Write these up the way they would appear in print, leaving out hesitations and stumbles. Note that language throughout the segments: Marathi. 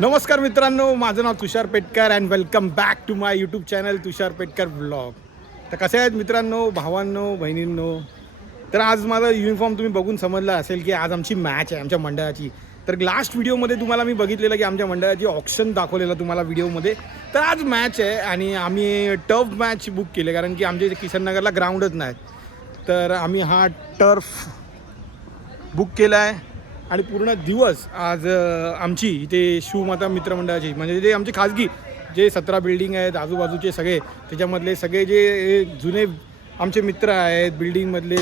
नमस्कार मित्रांनो, माझं नाव Tushar Petkar and welcome back to my YouTube channel Tushar Petkar blog. तर कसे आहेत मित्रांनो, भावांनो, बहिणींनो. तर आज माझा युनिफॉर्म तुम्ही बघून समजलं असेल की आज आमची मॅच आहे आमच्या मंडळाची. तर लास्ट व्हिडिओमध्ये तुम्हाला मी बघितलेलं की आमच्या मंडळाची ऑप्शन दाखवलेलं तुम्हाला व्हिडिओमध्ये. तर आज मॅच आहे आणि आम्ही टर्फ मॅच बुक केले कारण की आमच्या इथे किशननगरला ग्राउंडच नाही. तर आम्ही हा टर्फ बुक केला आहे आणि पूर्ण दिवस आज आमची इथे शिवमाता मित्रमंडळाची म्हणजे जे आमची खाजगी जे 17 बिल्डिंग आहेत आजूबाजूचे सगळे त्याच्यामधले सगळे जे जुने आमचे मित्र आहेत बिल्डिंगमधले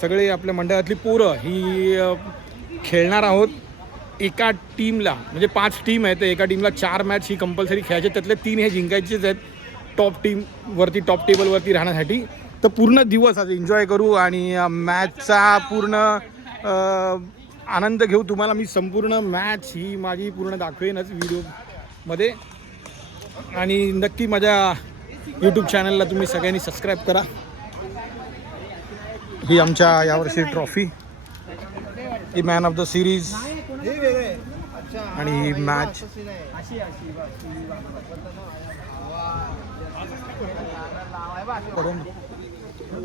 सगळे आपल्या मंडळातली पोरं ही खेळणार आहोत. एका टीमला म्हणजे 5 टीम आहेत तर एका टीमला 4 मॅच ही कंपल्सरी खेळायचे. त्यातले 3 हे जिंकायचेच आहेत टॉप टीमवरती टॉप टेबलवरती राहण्यासाठी. तर पूर्ण दिवस आज एन्जॉय करू आणि मॅचचा पूर्ण आनंद घेऊ. तुम्हाला मी संपूर्ण मॅच ही माझी पूर्ण दाखवेनच व्हिडिओमध्ये आणि नक्की माझ्या यूट्यूब चॅनलला तुम्ही सगळ्यांनी सबस्क्राईब करा. ही आमच्या यावर्षी trophy, he man of the series आणि ही मॅच.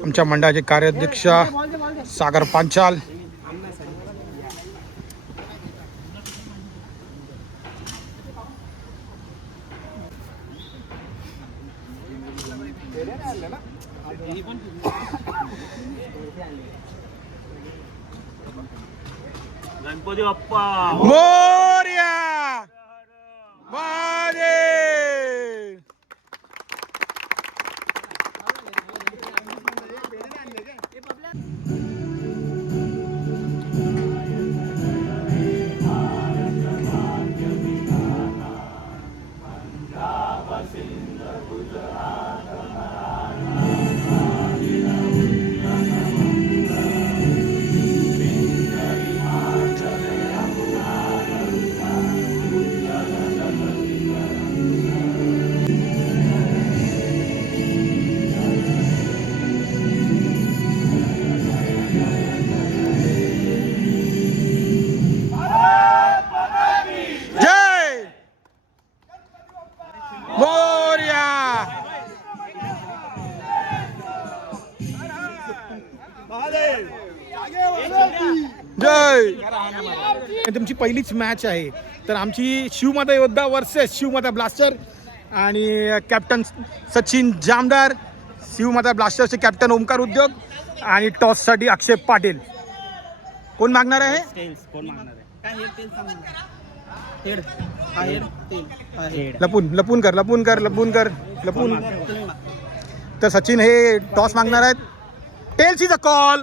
आमच्या मंडळाचे कार्याध्यक्ष सागर पांचाल, गणपती बाप्पा मोरया माझे. जय. तुमची पहिलीच मॅच आहे तर आमची शिवमाता योद्धा वर्सेस शिवमाता ब्लास्टर आणि कॅप्टन सचिन जामदार, शिवमाता ब्लास्टरचे कॅप्टन ओमकार उद्योग आणि टॉससाठी अक्षय पाटील. कोण मागणार आहे? लपून कर. तर सचिन हे टॉस मागणार आहेत. Tails is a call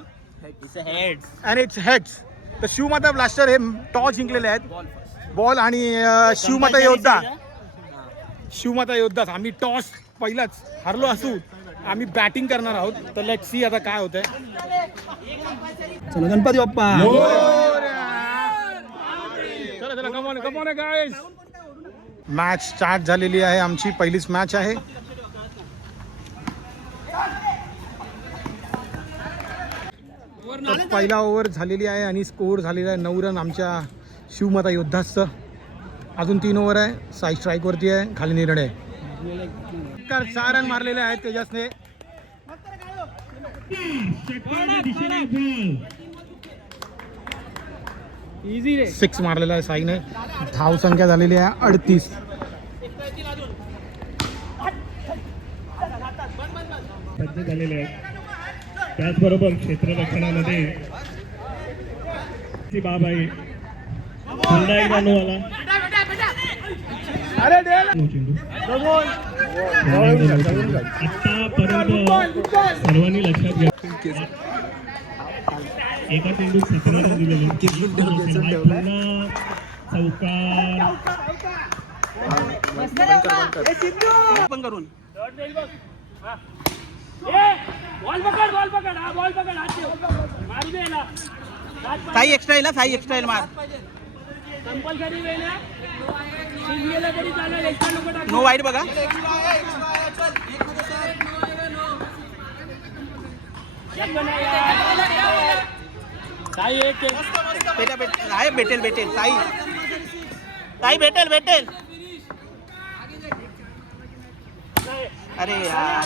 and it's heads. तर शिवमाता ब्लास्टर हे टॉस जिंकलेले आहेत, बॉल आणि शिवमाता योद्धाच आम्ही टॉस पहिलाच हरलो असू आम्ही बॅटिंग करणार आहोत. तर लेट्स सी आता काय होतंय. चला गणपती बाप्पा. चला come on guys. Match start झालेली आहे, आमची पहिलीच मॅच आहे. तर पहिला ओव्हर झालेली आहे आणि स्कोअर झालेला आहे 9 रन आमच्या शिवमाता योद्धाचं. अजून 3 ओव्हर आहे. साई स्ट्राईकवरती आहे, खाली निर्णय. 6 रन मारलेले आहेत तेजसने. 6 मारलेला आहे साईने. धाव संख्या झालेली आहे 38. झालेले आहेत. त्याचबरोबर क्षेत्ररक्षणामध्ये बाब आहे. पुन्हा एकदा नो आला. आतापर्यंत सर्वांनी लक्षात घ्या, एका चेंडूत 17 रन दिलेले. चौकार साई एक्स्ट्रा मार. नो वाईट बघा. भेटेल साई. ताई भेटेल भेटेल. अरे यार.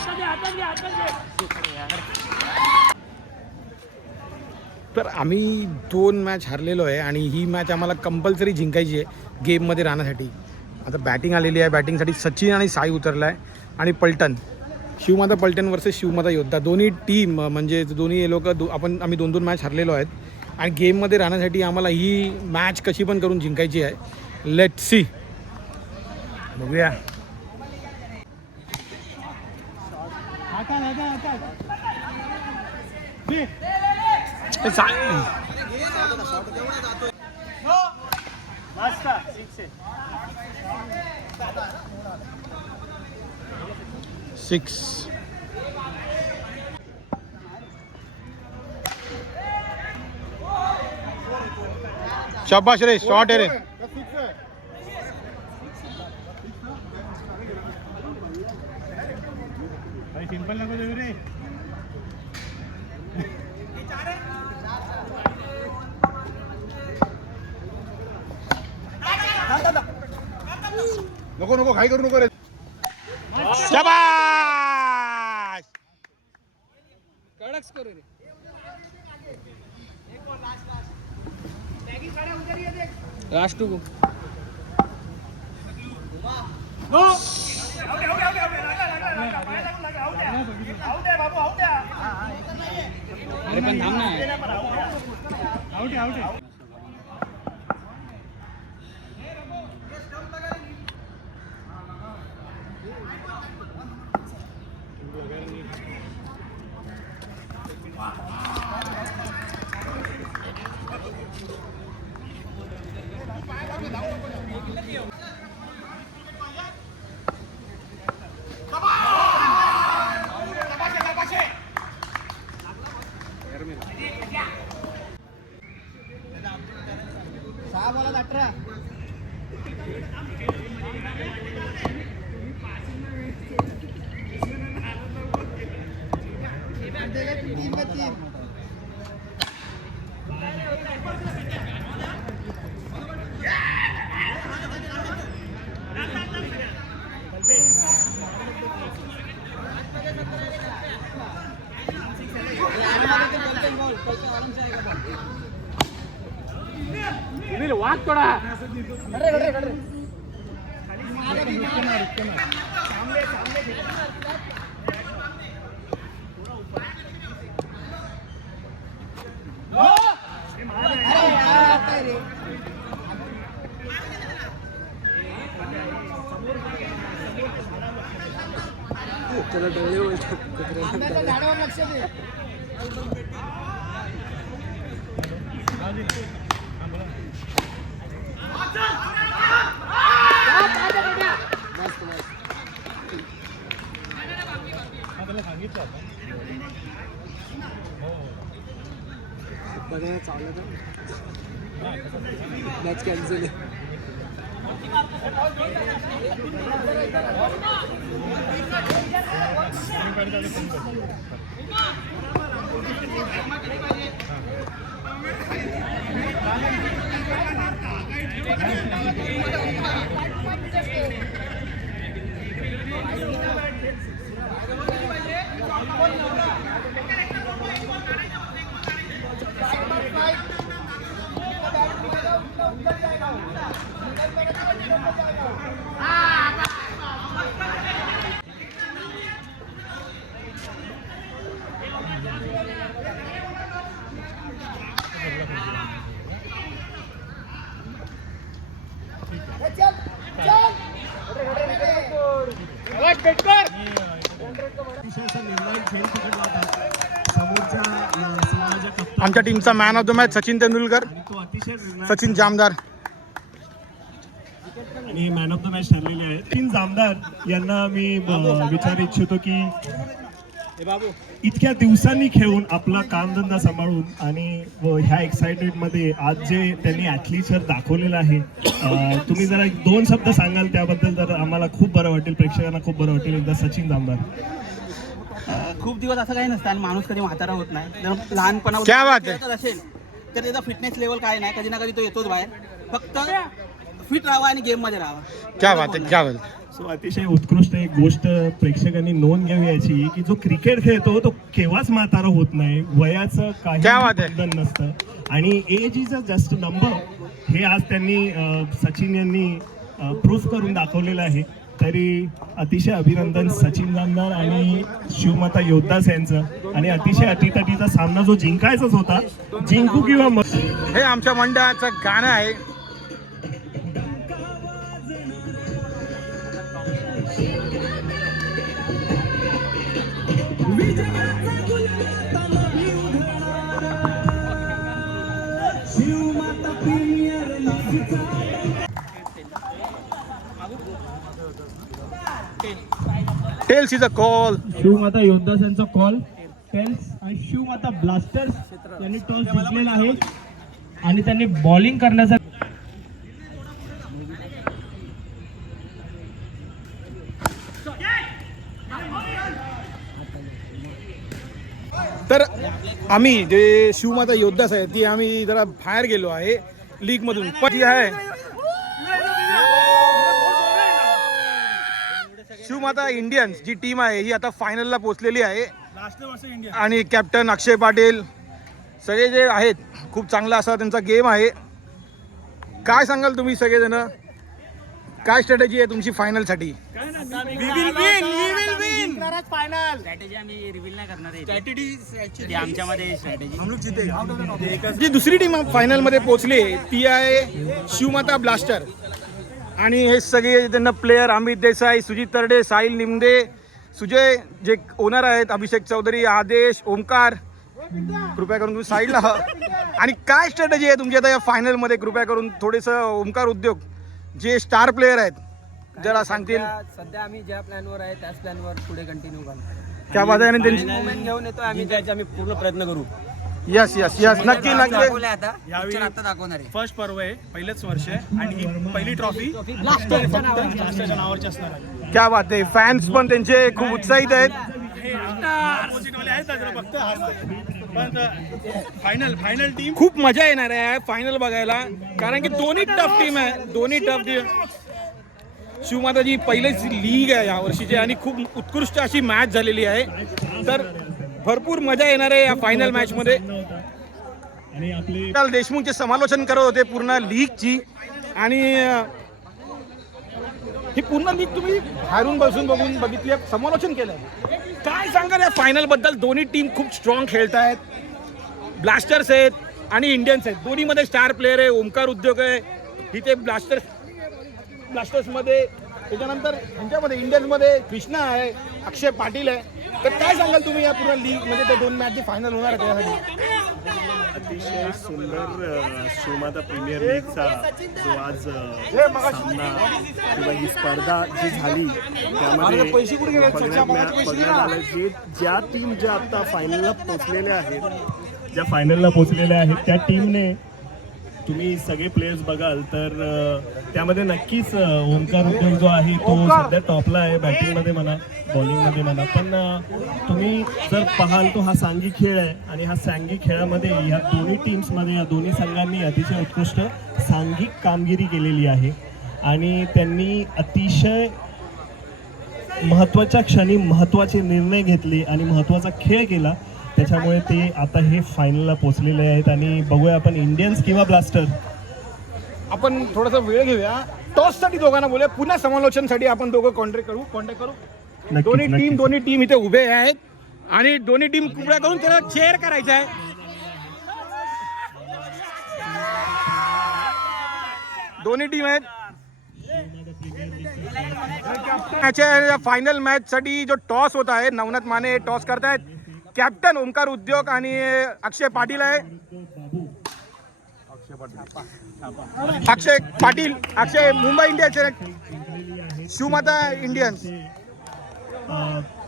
तर आम्ही 2 मॅच हरलेलो आहे आणि ही मॅच आम्हाला कंपल्सरी जिंकायची आहे गेममध्ये राहण्यासाठी. आता बॅटिंग आलेली आहे. बॅटिंगसाठी सचिन आणि साई उतरला आहे आणि पलटण शिवमाता पलटण वर्सेस शिवमाता योद्धा दोन्ही टीम म्हणजे दोन्ही लोक आम्ही 2-2 मॅच हरलेलो आहेत आणि गेममध्ये राहण्यासाठी आम्हाला ही मॅच कशी पण करून जिंकायची आहे. लेट्स सी, बघूया. सिक्स. शाबाश रे, शॉट आहे रे. सिंपल नको देऊ रे. नको नको घाई करू नको रे. शाबाश. कडक स्कोर रे. Last to go. अरे पण थांब ना. Out out. वाट थोडा. झाडावर लक्ष दे. Match cancel. आमच्या टीमचा man of the match Sachin Tendulkar. Sachin Jamdar आणि मॅन ऑफ द मॅच ठरलेले आहेत. सचिन जामदार यांना मी विचारू इच्छितो की इतक्या दिवसांनी खेळून आपला कामधंदा सांभाळून आणि ह्या एक्साइटेड मध्ये आज जे त्यांनी ॲथलीटवर दाखवलेलं आहे, तुम्ही जरा 2 शब्द सांगाल त्याबद्दल, तर आम्हाला खूप बरं वाटेल, प्रेक्षकांना खूप बरं वाटेल. एकदा सचिन जामदार. खूप दिवस असं काही नसतं आणि माणूस कधी म्हातारा होत नाही. जर लहानपणावर क्या बात आहे. असेल तर त्याचा फिटनेस लेवल काय नाही, कधी ना कधी तो येतोच बाहेर. फक्त फिट राहा आणि गेम मध्ये राहा. क्या बात आहे, क्या बात आहे. सो अतिशय उत्कृष्ट एक गोष्ट प्रेक्षकांनी नोंद घ्यावी याची की जो क्रिकेट खेळतो तो केव्हाच म्हातारा होत नाही, वयाचं काही क्या बात आहे. बंधन नसतं आणि age is a just number. हे आज त्यांनी सचिन यांनी प्रूफ करून दाखवलेलं आहे. तरी अतिशय अभिनंदन सचिन जामदार आणि शिवमाता योद्धास यांचं. आणि अतिशय अटीतटीचा सामना जो जिंकायचाच होता, जिंकू किंवा हे आमच्या मंडळाचं गाणं आहे. Tales is a call. शिवमाता योद्धास यांचा कॉल. टेल्स आणि शिवमाता ब्लास्टर्स यांनी टॉस जिंकलेला आहे आणि त्यांनी बॉलिंग करण्याचा तर आम्ही जे शिवमाता योद्धास आहे ती आम्ही जरा बाहेर गेलो आहे लीग मधून. पण ती आहे शिवमाता इंडियन्स जी टीम आहे ही आता फायनलला पोहोचलेली आहे आणि कॅप्टन अक्षय पाटील सगळे जे आहेत खूप चांगला असा त्यांचा गेम आहे. काय सांगाल तुम्ही सगळेजण, काय स्ट्रॅटेजी आहे तुमची फायनलसाठी? स्ट्रॅटेजी आम्ही रिव्हील नाही करणार आहे. आमच्यामध्ये स्ट्रॅटेजी जी दुसरी टीम फायनल मध्ये पोहोचली ती आहे शिवमाता ब्लास्टर आणि हे सगळे त्यांना प्लेयर अमित देसाई, सुजित तरडे, साहिल निमदे, सुजय जे ओनर आहेत, अभिषेक चौधरी, आदेश, ओमकार. कृपया करून तुम्ही साईडला आणि काय स्ट्रॅटेजी आहे तुमची आता या फायनल मध्ये? कृपया करून थोडेसं ओमकार उद्योग जे स्टार प्लेयर आहेत जरा सांगतील. सध्या आम्ही ज्या प्लॅनवर आहे त्याच प्लॅनवर पुढे कंटिन्यू करतो. त्या बाजूने त्यांची मोमेंट घेऊन येतो आम्ही, त्याचे आम्ही पूर्ण प्रयत्न करू. यस यस यस नक्की नक्की. आता दाखवणार आहे. फर्स्ट पर्व आहे, पहिलेच वर्ष आहे आणि ही पहिली ट्रॉफी ब्लास्टरच्या नावावरची असणार आहे. क्या बात आहे. फॅन्स पण त्यांचे खूप उत्साहित आहेत. ऑपोजिटवाले आहेत ना, जरा बघतो हसतात. पण फायनल टीम खूप मजा येणार आहे फायनल बघायला, कारण की दोन्ही टफ टीम आहे. दोन्ही टफ टीम. शिवमाताजी पहिलेच लीग आहे या वर्षीची आणि खूप उत्कृष्ट अशी मॅच झालेली आहे. तर भरपूर मजा येणार आहे या फायनल मॅच मध्ये. आणि आपले काल देशमुखचे समालोचन करत होते पूर्ण लीगची आणि ही पूर्ण लीग तुम्ही बाहेरून बसून बघितली, समालोचन केलं. काय सांगाल या फायनल बद्दल? दोन्ही टीम खूप स्ट्रॉंग खेळत आहेत. ब्लास्टर्स आहेत आणि इंडियन्स आहेत. दोन्हीमध्ये स्टार प्लेयर आहे. ओमकार उद्योग आहे इथे ब्लास्टर्समध्ये. त्याच्यानंतर ह्यांच्यामध्ये इंडियन्समध्ये कृष्णा आहे, अक्षय पाटील आहे. तर काय सांगाल तुम्ही या पूर्ण लीग म्हणजे ते दोन मॅच फायनल होणार आहे त्यासाठी? अतिशय सुंदर शिवमाता प्रीमियर लीगचा जो आज सामना किंवा ही स्पर्धा जी झाली त्यामध्ये बघण्यात आलं जे ज्या टीम ज्या आता फायनलला पोचलेल्या आहेत त्या टीमने तुम्ही सगळे प्लेयर्स बघाल तर त्यामध्ये नक्कीच ओमकार उद्योग जो आहे तो सध्या टॉपला आहे, बॅटिंगमध्ये म्हणा बॉलिंगमध्ये म्हणा. पण तुम्ही जर पाहाल तो हा सांघिक खेळ आहे आणि हा सांघिक खेळामध्ये ह्या दोन्ही टीम्समध्ये या दोन्ही संघांनी अतिशय उत्कृष्ट सांघिक कामगिरी केलेली आहे आणि त्यांनी अतिशय महत्त्वाच्या क्षणी महत्त्वाचे निर्णय घेतले आणि महत्त्वाचा खेळ केला. त्याच्यामुळे ते आता हे फायनलला पोहोचलेले आहेत आणि बघूया आपण इंडियन्स किंवा ब्लास्टर. आपण थोडासा वेळ घेऊया, टॉससाठी दोघांना बोलूया, पुन्हा समालोचनसाठी आपण दोघं कॉन्टॅक्ट करू. दोन्ही टीम इथे उभे आहेत आणि दोन्ही टीम कृपया करून त्याला चेअर करायचं आहे. दोन्ही टीम आहेत. फायनल मॅच साठी जो टॉस होत आहे, नवनाथ माने टॉस करतायत. कॅप्टन ओमकार उद्योग आणि अक्षय पाटील आहे. अक्षय मुंबई इंडियन्स, शिवमाता इंडियन्स.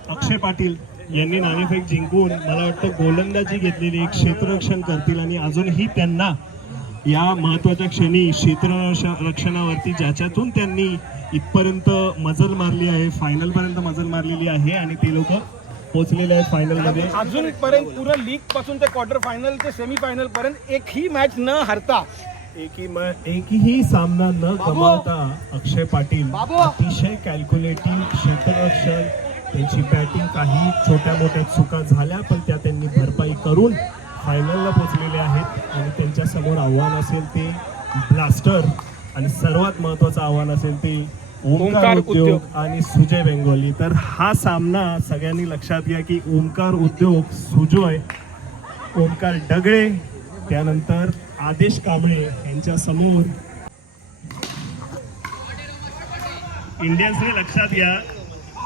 अक्षय पाटील यांनी नाणेफेक जिंकून मला वाटतं गोलंदाजी घेतलेली, एक क्षेत्ररक्षण करतील आणि अजूनही त्यांना या महत्त्वाच्या क्षणी क्षेत्ररक्षणावरती ज्याच्यातून त्यांनी इथपर्यंत मजल मारली आहे, फायनलपर्यंत मजल मारलेली आहे आणि ते लोक पोहोचलेले आहेत फायनलमध्ये. अजूनपर्यंत पूर्ण लीग पासून ते क्वार्टर फायनल ते सेमी फायनल पर्यंत एकही मॅच न हरता एकही सामना न गमावता अक्षय पाटील अतिशय कॅल्क्युलेटिव्ह क्षेत्ररक्षण, त्यांची बॅटिंग काही छोट्या मोठ्या चुका झाल्या पण त्या त्यांनी भरपाई करून फायनलला पोहोचलेले आहेत. आणि त्यांच्या समोर आव्हान असेल ते ब्लास्टर आणि सर्वात महत्त्वाचं आव्हान असेल ते ओमकार उद्योग आणि सुजय बेंगोली. तर हा सामना सगळ्यांनी लक्षात घ्या की ओमकार उद्योग, सुजय, ओमकार डगळे, त्यानंतर आदेश कांबळे यांच्या समोर इंडियन्सने लक्षात घ्या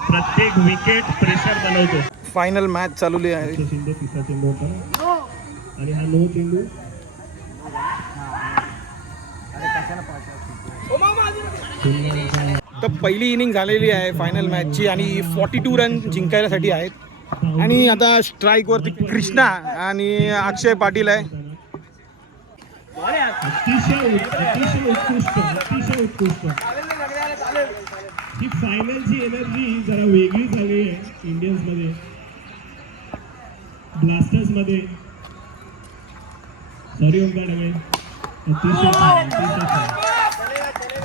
प्रत्येक विकेट प्रेशर बनवतो. फायनल मॅच चालवली आहे. चेंडू तिसरा चेंडू होता आणि हा नो चेंडू. तर पहिली इनिंग झालेली आहे फायनल मॅचची आणि 42 रन जिंकायसाठी आहेत. आणि आता स्ट्राईकवरती कृष्णा आणि अक्षय पाटील आहे. अतिशय उत्कृष्ट ही फायनलची एनर्जी जरा वेगळी झाली आहे इंडियन्स मध्ये, ब्लास्टर्स मध्ये. सॉरी ओमकार डगळे, अतिशय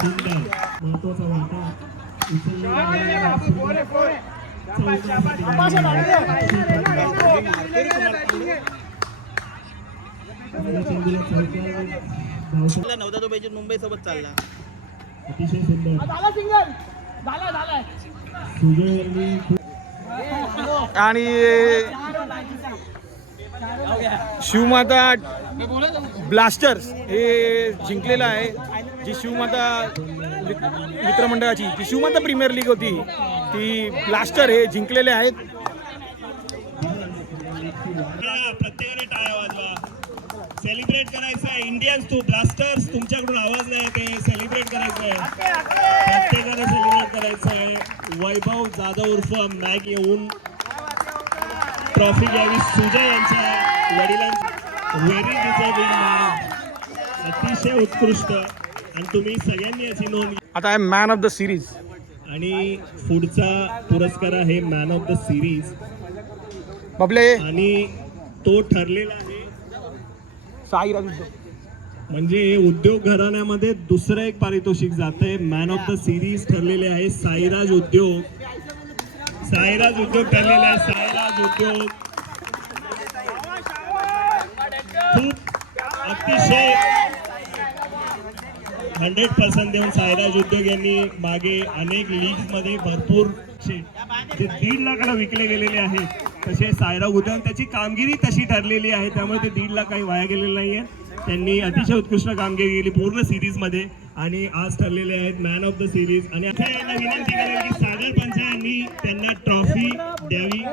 सुंदर महत्वाचा वाटा नवदा तो पाहिजे मुंबई सोबत चालला. अतिशय सुंदर सुजय यांनी आणि शिवमाता ब्लास्टर्स हे जिंकलेलं आहे. जी शिवमाता मित्रमंडळाची जी शिवमाता प्रीमियर लीग होती ती ब्लास्टर हे जिंकलेले आहेत. प्रत्येकाने टाळ्या वाजवा, सेलिब्रेट करायचं आहे. इंडियन्स टू ब्लास्टर्स, तुमच्याकडून आवाज नाही ते सेलिब्रेट करायचं आहे, प्रत्येकाने सेलिब्रेट करायचं आहे. वैभव जाधव उर्फ मॅग येऊन ट्रॉफी घ्यावी सुजय यांच्या वडिलांची. व्हेरी डिझर्विंग मॅन, अतिशय उत्कृष्ट. आणि तुम्ही सगळ्यांनी याची नोंद घ्या. आता आहे मॅन ऑफ द सिरीज आणि पुढचा पुरस्कार आहे मॅन ऑफ द सिरीज बबले आणि तो ठरलेला आहे. साईराज म्हणजे उद्योग घराण्यामध्ये दुसरं एक पारितोषिक जातंय. मॅन ऑफ द सिरीज ठरलेले आहे साईराज उद्योग. साईराज उद्योग ठरलेले आहे. साईराज उद्योग खूप अतिशय 100% देऊन साईराज उद्योग यांनी मागे अनेक लीग मध्ये भरपूर जे 1.5 लाखाला विकले गेलेले आहेत तसे साईराज उद्योग त्याची कामगिरी तशी ठरलेली आहे. त्यामुळे ते 1.5 लाख काही वाया गेलेले नाहीये. त्यांनी अतिशय उत्कृष्ट कामगिरी केली पूर्ण सिरीज मध्ये आणि आज ठरलेले आहेत मॅन ऑफ द सिरीज. आणि अक्षय यांना विनंती करेल की सागर पंचा यांनी त्यांना ट्रॉफी द्यावी.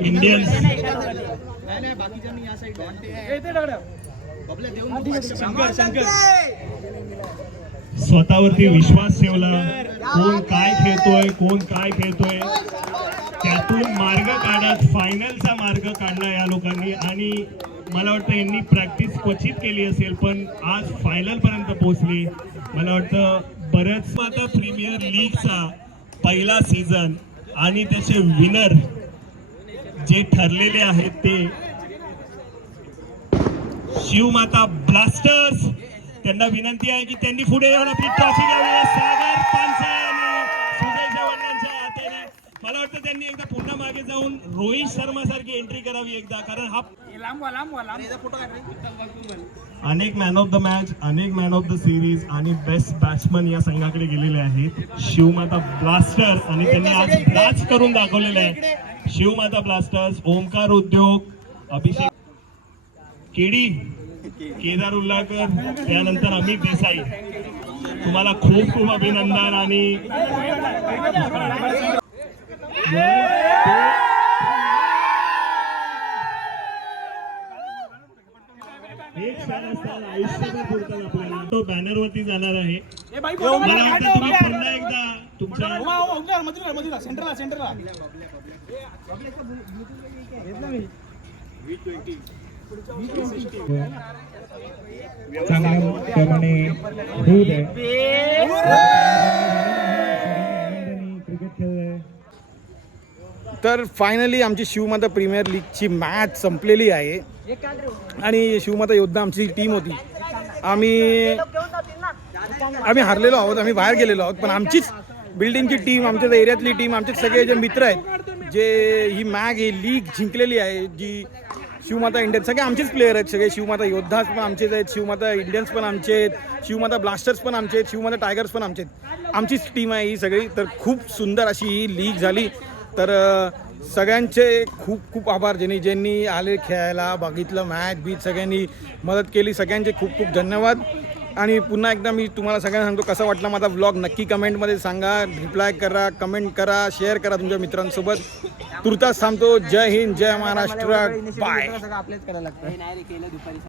इंडियन्स स्वतःवरती विश्वास ठेवला. कोण काय खेळतोय, कोण काय खेळतोय त्यातून मार्ग काढत फायनलचा मार्ग काढला या लोकांनी. आणि मला वाटतं यांनी प्रॅक्टिस क्वचित केली असेल पण आज फायनल पर्यंत पोहोचली. मला वाटतं बरंच. आता प्रीमियर लीगचा पहिला सीझन आणि त्याचे विनर जे ठरलेले आहेत ते शिवमाता ब्लास्टर्स. त्यांना विनंती आहे की त्यांनी पुढे येऊन आपली ट्रॉफी घ्यावी. सागर पांचा आणि सुजयच्या वडिलांच्या हाताने. मला वाटतं त्यांनी एकदा पुन्हा मागे जाऊन रोहित शर्मा सारखी एंट्री करावी एकदा, कारण हा अनेक मॅन ऑफ द मॅच, अनेक मॅन ऑफ द सिरीज आणि बेस्ट बॅट्समन या संघाकडे गेलेले आहेत. शिवमाता ब्लास्टर आणि त्यांनी आज ब्लास्ट करून दाखवलेले आहे. शिवमाता ब्लास्टर्स, ओमकार उद्योग, अभिषेक केडी, केदार उल्लाकर, त्यानंतर अमित देसाई. तुम्हाला खूप खूप अभिनंदन. आणि एक क्षण असताना आयुष्यभर पुरतात आपल्याला. तो बॅनर वरती जाणार आहे. मला वाटतं तुम्ही पुन्हा एकदा तुमच्या चांगल्याप्रमाणे होऊ दे. क्रिकेट खेळलंय. तर फायनली आमची शिवमाता प्रीमियर लीगची मॅच संपलेली आहे आणि शिवमाता योद्धा आमची टीम होती. आम्ही हारलेलो आहोत, आम्ही बाहेर गेलेलो आहोत, पण आमचीच बिल्डिंगची टीम, आमच्या एरियातली टीम, आमचे सगळे जे मित्र आहेत जे ही मॅच ही लीग जिंकलेली आहे, जी शिवमाता इंडियन्स सगळे आमचेच प्लेयर आहेत. सगळे शिवमाता योद्धाच पण आमचेच आहेत, शिवमाता इंडियन्स पण आमचे आहेत, शिवमाता ब्लास्टर्स पण आमचे आहेत, शिवमाता टायगर्स पण आमचे आहेत. आमचीच टीम आहे ही सगळी. तर खूप सुंदर अशी ही लीग झाली. तर सगळ्यांचे खूप खूप आभार, ज्यांनी आले खेळायला, बघितलं मॅच बीच, सगळ्यांनी मदत केली, सगळ्यांचे खूप खूप धन्यवाद. आणि पुन्हा एकदा मी तुम्हाला सगळ्यांना सांगतो कसा वाटला माझा व्लॉग नक्की कमेंटमध्ये सांगा, रिप्लाय करा, कमेंट करा, शेअर करा तुमच्या मित्रांसोबत. तुर्तास थांबतो. जय हिंद, जय महाराष्ट्र, बाय. सगळं आपल्याच करायला लागतं.